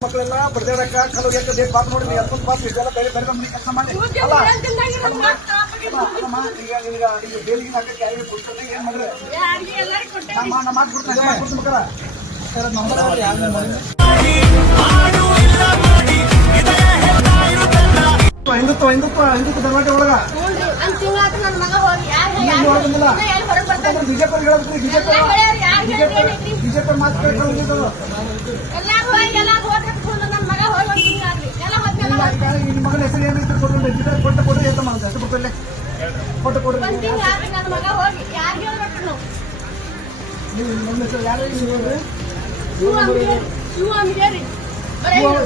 ಮಕ್ಕಳೆಲ್ಲ ಬಡ್ದಾಡಕ್ಕ ಕಲ್ಲು ಎಕ್ಕ ಬೇಕು ಬಾತ್ ನೋಡಿ ನೀವು ಎಷ್ಟೊಂದು ಬಾತ್ ಇದೆಲ್ಲ ಬೇರೆ ಬೇರೆ ನಮ್ಮನೆ ಕೆಲಸ ಮಾಡಿ ಈಗ ಬೇಲಿಗೆ ಹಾಕಕ್ಕೆ ಯಾರಿಗೆ ಕೊಡ್ತಾರೆ ಏನ್ ಮಾಡಿದ್ರೆ ನಮ್ಮ ಮಾತು ಕೊಡ್ತಾರೆ ಮಕ್ಕಳ ನಂಬರ್ ಹಿಂದುತ್ವ ಧರ್ಮಕ್ಕೆ ಒಳಗ ಬಿಜೆಪಿ ಹೇಳ್ತೀರಿ ಬಿಜೆಪಿ ಮಾತು ಕೇಳ್ಕೊಂಡು ನಿಮ್ಮ ಮಗನ ಹೆಸರು ಏನೈತೆ ಕೊಟ್ಟು ಕೊಡ್ರಿ ಅಂತ ಮಾಡಿದೆ ಅಷ್ಟು ಕೊಟ್ಟಲ್ಲೇ ಕೊಟ್ಟು ಕೊಡ್ರಿ ನೀವು ನನ್ನ ಹೆಸರು ಯಾರು ಹೇಳ್ರಿ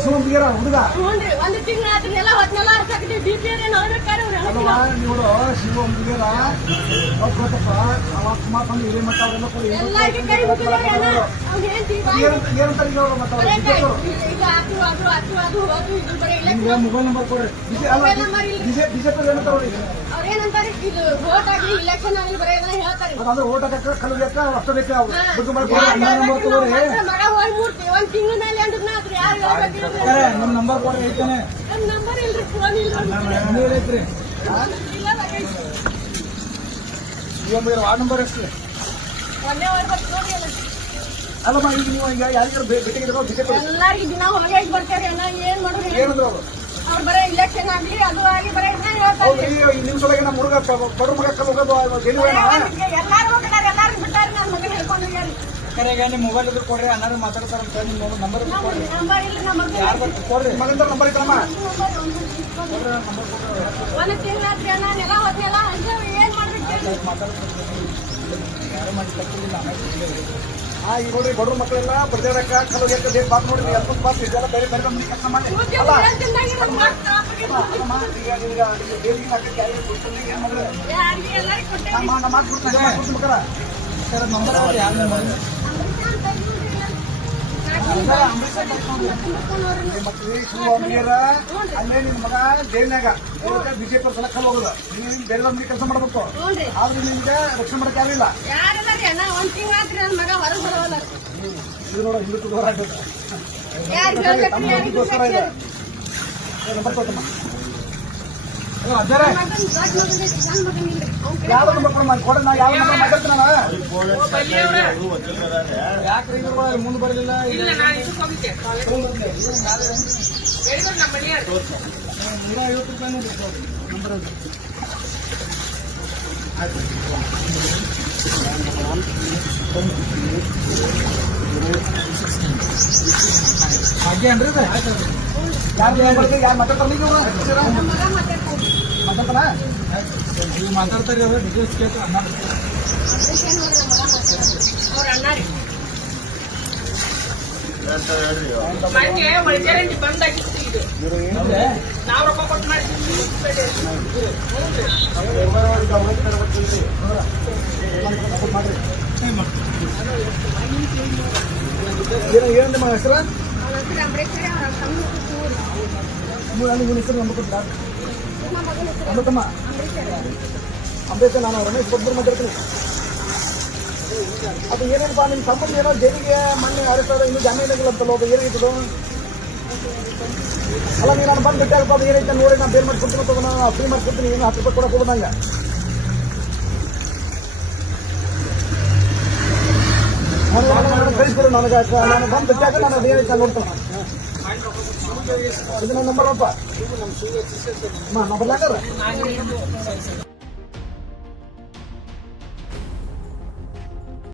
ಶಿವಮೊಗ್ಗ ಹುಡುಗ ಒಂದು ತಿಂಗಳ ನೋಡು ಶಿವಮೊಗ್ಗ ಗೊತ್ತಪ್ಪ ಅವಾಗ ಸುಮಾರು ಬಂದು ಹಿರಿಯ ಮಟ್ಟ ಏನಂತಾರೆ ನಿಮ್ಗೆ ಮೊಬೈಲ್ ನಂಬರ್ ಕೊಡ್ರಿ ಬಿಜೆಪಿ ಏನಂತಾರೆ ಇದು ವೋಟ್ ಆಗಲಿ ಇಲೆಕ್ಷನ್ ಆಗಲಿ ಬರೀ ಹೇಳ್ತಾರೆ ಅದಂದ್ರೆ ಓಟ್ ಹಾಕಕ್ಕ ಕಲ್ಲು ಬೇಕಾ ಅಷ್ಟು ಬೇಕಾ ಒಂದ್ ತಿಂಗಳ ಮೇಲೆ ಅಂದ್ರೆ ಯಾರು ನಿಮ್ ನಂಬರ್ ಕೊಡ್ರಿ ಐತಾನೆ ನಂಬರ್ ಇಲ್ರಿ ಫೋನ್ ಐತ್ರಿ ವಾರ್ಡ್ ನಂಬರ್ ಎಷ್ಟು ಅಲ್ಲಮ್ಮ ಈಗ ನೀವು ಈಗ ಯಾರಿಗಾರು ಭೇಟಿಗಿರೋ ಬಿಜೆಪಿ ಎಲ್ಲರಿಗೂ ದಿನ ಹೊರಗೆ ಬರ್ತಾರೆ ಏನ್ ಮಾಡೋದು ಏನಂದ್ರು ಅವರು ಅವ್ರು ಬರೀ ಇಲೆಕ್ಷನ್ ಆಗಲಿ ಅದು ಆಗಿ ಬರೀ ಹೇಳ್ತಾರೆ ನಿಮ್ ಸಲಗೆ ನಮ್ಮ ಹುಡುಗ ಬಡ್ರ ಮಗ ಕಲ್ಲು ಹೋಗೋದು ಎಲ್ಲಾರು ಹೋಗ್ತಾರೆ ಎಲ್ಲಾರು ಬಿಟ್ಟಾರೆ ನನ್ನ ಮಗನ ಹೇಳ್ಕೊಂಡು ಹೋಗ್ಯಾರಿ ಕರೆಗೆ ನಿಮ್ಮ ಮೊಬೈಲ್ ಇದ್ರೆ ಕೊಡ್ರಿ ಅನ್ನಾರು ಮಾತಾಡ್ತಾರಂತ ನಿಮ್ಮ ನಂಬರ್ ಕೊಡ್ರಿ ಯಾರು ಕೊಡ್ರಿ ಮಗಂದ ನಂಬರ್ ಐತಮ್ಮ ಒಂದು ತಿಂಗಳಾದ್ರೆ ನಾನೆಲ್ಲ ಹೋದ್ನೆಲ್ಲ ಏನ್ ಮಾಡ್ಬೇಕು ಯಾರು ಮಾಡಿ ತಪ್ಪಿಲ್ಲ ಈಗ ನೋಡ್ರಿ ಬಡ್ರ ಮಕ್ಕಳೆಲ್ಲ ಬಡ್ದಾಡಕ್ಕ ಕಲ್ಲು ಎಕ್ಕ ಬೇಕು ಬಾತ್ ನೋಡಿ ನೀವು ಎಷ್ಟೊಂದು ಬಾತ್ ಇದೆಲ್ಲ ಬೇರೆ ಬೇರೆ ನಮ್ಮನೆ ಕೆಲಸ ಮಾಡಿ ಈಗ ಬೇಲಿಗೆ ಹಾಕಕ್ಕೆ ಯಾರಿಗೆ ಕೊಡ್ತಾರೆ ಏನ್ ಮಾಡಿದ್ರೆ ನಮ್ಮ ಮಾತು ಕೊಡ್ತಾರೆ ಮಕ್ಕಳ ನಂಬರ್ ಯಾರು ಶಿವಮೊಗ್ಗ ಅಲ್ಲೇ ನಿಮ್ ಮಗ ಜೈಲ್ನಾಗ ಬಿಜೆಪಿ ಸಲ ಕಲ್ ಹೋಗೋದ ನೀವು ಬೇರೆ ನಮ್ಗೆ ಕೆಲಸ ಮಾಡ್ಬೇಕು ಆದ್ರೆ ನಿಮ್ಗೆ ರಕ್ಷಣೆ ಮಾಡಕ್ ಯಾರಿಲ್ಲ ಇದು ನೋಡ ಹಿಂದೂ ಹೋರಾಟ ನಂಬರ್ ಕೊಟ್ಟಮ್ಮ ಯಾವ ನಂಬರ್ ಕೊಡ ನಾ ಯಾವ ನಂಬರ್ ಮಾತಾಡ್ತಾನ ಯಾಕ್ರಿ ಮುಂದೆ ಬರಲಿಲ್ಲ ₹150 ನಂಬರ್ ಹಾಗೆ ಅನ್ರಿ ಯಾರು ಮಾತಾಡ್ತಾರ ಮಾತಾಡ್ತಾರ ನೀವು ಮಾತಾಡ್ತಾರಿ ಅವ್ರ ಡೀಟೇಲ್ಸ್ ಕೇಳ್ತಾರೆ ಏನಂದ ಹೆಸರ ಹೆಸರು ನಂಬರ್ ಕೊಟ್ಟಿಲ್ಲ ಅಮೃತಮ್ಮ ಅಂಬೇಡ್ಕರ್ ನಾನು ರಮೇಶ್ ಕೊಟ್ಬಿಟ್ಟು ಮಾತಾಡ್ತೀನಿ ಅದು ಏನೇನಪ್ಪ ನಿಮ್ಮ ಸಂಬಂಧ ಏನೋ ಜೈಲಿಗೆ ಮೊನ್ನೆ ಅರೆಸ್ಟ್ ಆದ ಇನ್ನೂ ಜಾಮೀನು ಆಗಿಲ್ಲ ಅಂತಲ್ಲ ಅದು ಏನಾಗಿತ್ತು ಅಲ್ಲ ನೀವು ನಾನು ಬಂದು ಬಿಟ್ಟೆ ಅದು ಏನೈತೆ ನೋಡಿ ನಾನು ಬೇರೆ ಮಾಡ್ಕೊಡ್ತೀನಿ ಅಂತ ನಾನು ಫ್ರೀ ಮಾಡ್ಕೊಡ್ತೀನಿ ಏನು ₹10 ಕೊಡಕ್ಕೆ ಹೋಗೋದಂಗೆ ಕಳಿಸ್ಕೊಡು ನನಗೆ ನಾನು ಬಂದು ಬಿಟ್ಟಾಗ ನಾನು ಅದು ಏನೈತೆ ನೋಡ್ತಾನೆ ಇದು ನನ್ನ ನಂಬರ್ ಅಪ್ಪ ನಂಬರ್